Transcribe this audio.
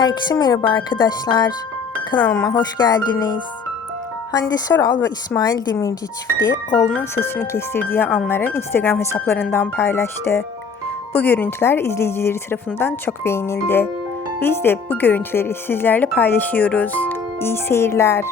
Herkese merhaba arkadaşlar. Kanalıma hoş geldiniz. Hande Soral ve İsmail Demirci çifti oğlunun sesini kestirdiği anları Instagram hesaplarından paylaştı. Bu görüntüler izleyicileri tarafından çok beğenildi. Biz de bu görüntüleri sizlerle paylaşıyoruz. İyi seyirler.